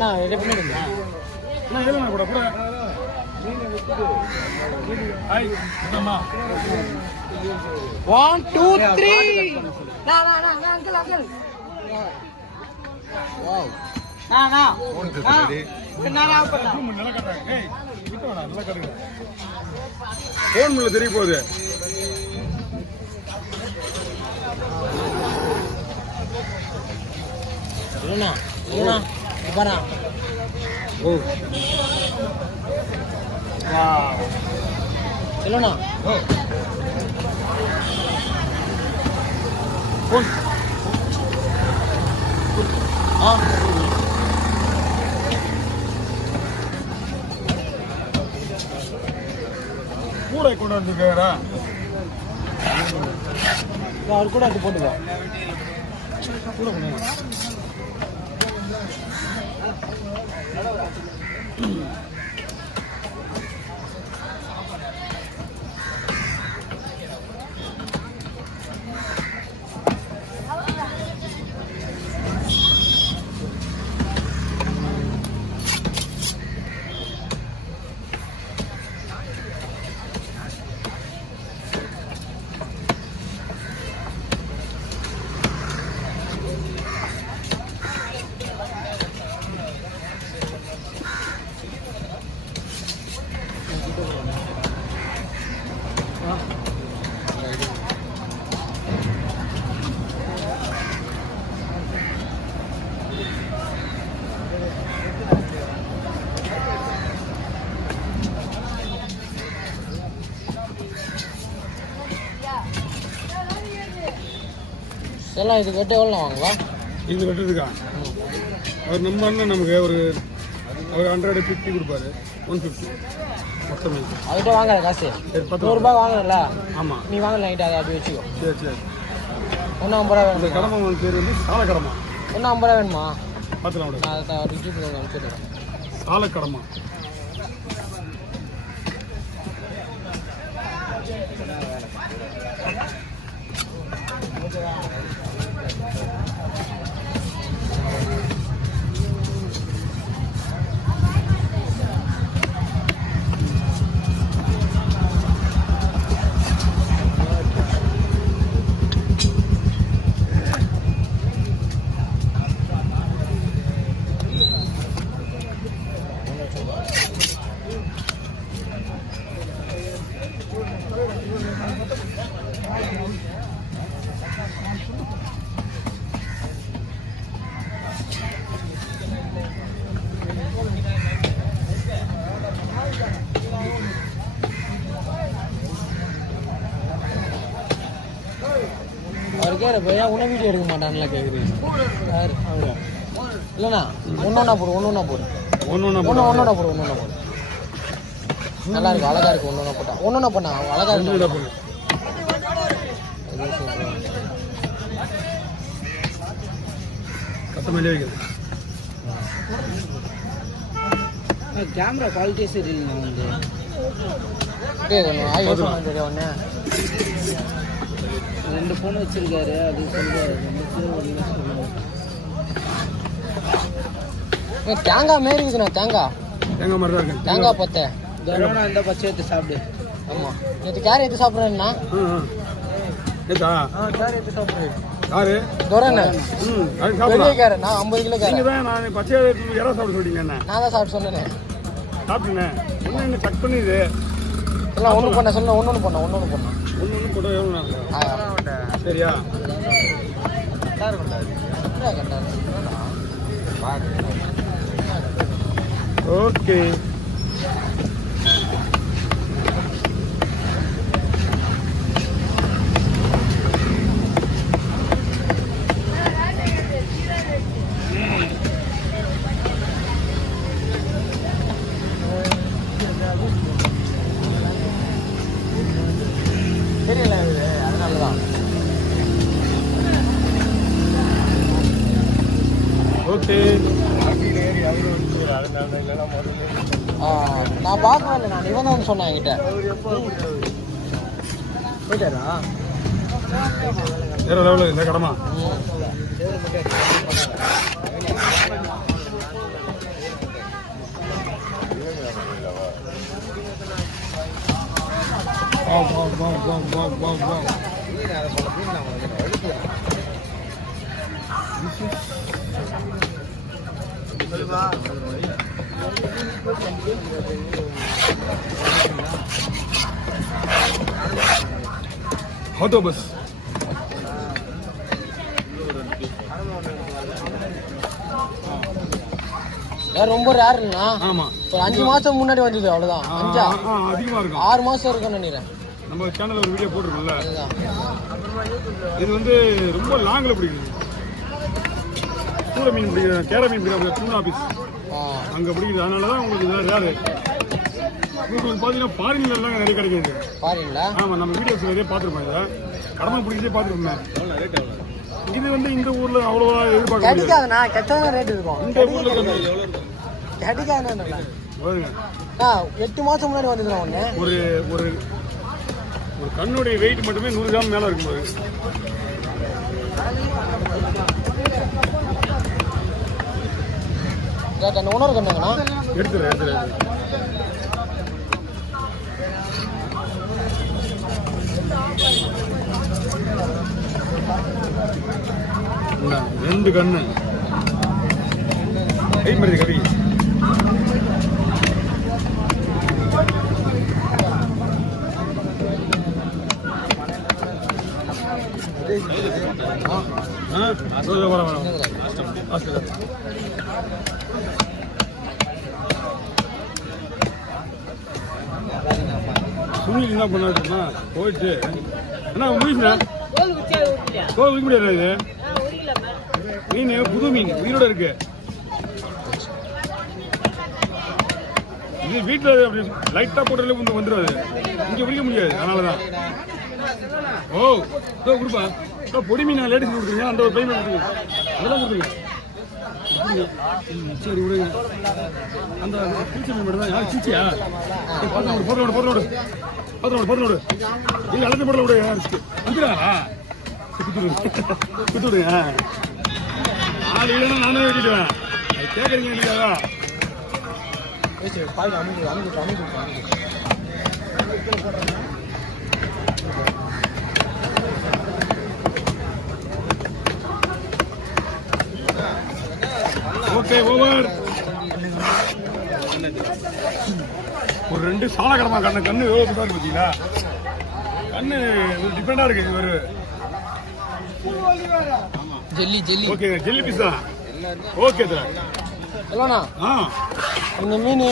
நான் ரெடி பண்ணிடுங்க. நான் எதுனா கூட கூட ஹாய் அம்மா 1 2 3 நான் அங்கிள் வாவ் நான் நல்லா கட்டாங்க. ஏய் கிட்ட வா நல்லா கட்டுங்க. ஃபோன் முள்ள தெரிய போகுது. லூனா பாரா. ஓ வாவ் லூனா ஓ ஃபோன் கூட கொண்டு வந்துருக்காரா? அவர் கூட அது போட்டுக்கோ. கூட கொண்டு எல்லாம் இது கட்டு எவ்வளோ வாங்கலாம்? இது வெட்டுறதுக்கா அவர் நம்ம அண்ணன் நமக்கு ஒரு 150 கொடுப்பாரு. 150 மொத்தமே அவர்கிட்ட வாங்கல காசு 100 வாங்கல. ஆமாம் நீ வாங்கல என்கிட்ட அதை அப்படி வச்சுக்கோ. சரி சரி. 150 வேணும். இந்த கடமை பேர் வந்து சாலக்கடமா. 150 வேணுமா? பார்த்துலாம் விட நான் அதை ரிஜிப்ல அனுப்பிச்சிடுறேன். சாலக்கடமா அவர் கேட்குற பையா உன்ன வீடியோ எடுக்க மாட்டான்ல கேட்குறீங்க. யார் அவங்க இல்லைண்ணா ஒன்றா போடு ஒன்றா போடு ஒன்றா போடு. நல்லா இருக்கு, அழகா இருக்கு. ஒன்றா போட்டா ஒன்றா பண்ணா அழகா இருக்கு. கேமரா குவாலிட்டி சரியில்லைண்ணா. வந்து தெரியும் ஒன்று 2 ஃபோன் வச்சிருக்காரு. அது சொல்லுவாரு தேங்காய் மாரி இருக்குண்ணா. தேங்காய் மாதிரி தான் இருக்கு. தேங்காய் பத்தை இந்த பச்சை எடுத்து சாப்பிடு. ஆமாம் நேற்று கேரை எடுத்து சாப்பிட்றேன்னா கேரை எடுத்து சாப்பிட்றேன். யாரு துரண்ணே பெரிய கேரை. நான் 50 கிலோ கேரை. நான் பச்சை யாரா சாப்பிட சொல்லிட்டீங்க? நான் தான் சாப்பிட்டு சொன்னேன். சாப்பிட்டுனேன். ஒன்று செக் பண்ணிது எல்லாம் ஒன்று பண்ண சொன்ன ஒன்று பண்ண ஒன்று போட்டோ எவ்வளோ சரியா? ஓகே தெரியல அதனால தான். ஓகே நான் பார்க்கவே இல்லை. நான் இவன் தான் சொன்னேன் என்கிட்ட. போயிட்டாரா? வேற லெவலில் இந்த கடமா ஹாட்டோ பஸ் ரொம்ப ரேர் இல்லைண்ணா. ஆமா ஒரு 5 மாசம் முன்னாடி வந்தது அவ்வளவுதான். 5 அதிகமா இருக்கும். 6 மாசம் இருக்கும்னு நினைக்கிறேன். நம்ம சேனல்ல ஒரு வீடியோ போட்டிருக்கோம்ல. அதுதான். இது வந்து ரொம்ப லாங்ல பிடிக்குது. சூட மீன் பிடிக்குது, கேர மீன் பிடிக்குது, தூண் ஆபீஸ் அங்க பிடிக்குது. அதனாலதான் உங்களுக்கு இதெல்லாம் ரேரு. உங்களுக்கு பாத்தீங்கன்னா ஃபாரின்ல எல்லாம் நிறைய கிடைக்குது. ஃபாரின்ல? ஆமா, நம்ம வீடியோஸ் நிறைய பார்த்துருப்போம். இதை கடமை பிடிச்சதே பார்த்துருப்போம். இது வந்து இந்த ஊர்ல அவ்வளவா எதிர்பார்க்க கிடைக்காதுண்ணா. கெட்டதான் ரேட் இருக்கும். இந்த ஊர்ல கிடைக்காதுண்ணா. 8 மாசம் முன்னாடி வந்துதுண்ணா ஒண்ணு. ஒரு ஒரு ஒரு கண்ணுடைய வெயிட் மட்டுமே 100 கிராம் மேல இருக்கும்போது உணர்வு கண்ணுங்கண்ணா. எடுத்துரு 2 கண்ணு கை மருது கவி. சுனில் என்ன பண்ணாருன்னா போயிட்டு என்ன முடியுதுண்ணா கோவில் வைக்க முடியாது. இது மீன் புது மீன் உயிரோட இருக்கு. இது வீட்டில் அப்படி லைட்டாக போட்டாலே வந்துடாது. இங்கே பிடிக்க முடியாது. அதனாலதான். ஓ இதோ கொடுப்பா. பொடி மீன் லேடிஸ் கொடுத்துருங்க. அந்த ஒரு பை மீன் கொடுத்துருங்க. அதெல்லாம் கொடுத்துருங்க. சரி விடுங்க. அந்த பூச்சி மீன் மட்டும் தான். யாரும் சீச்சியா பொருளோடு இல்லை அழைச்ச பொருளை விட யாருக்கு வந்துடுறாங்களா? குத்துடுங்க. ஆள் இல்லைன்னா நானே வெட்டிடுவேன். அது கேட்குறீங்க இல்லையா? Okay over. ஒரு 2 சாலகரமா கண்ணு எவ்வளவு தான் பார்த்தீங்களா? கண்ணு டிஃபரெண்டா இருக்கு. ஒரு ஜெல்லி ஓகே ஜெல்லி பீஸா. Okay sir. இந்த மீன்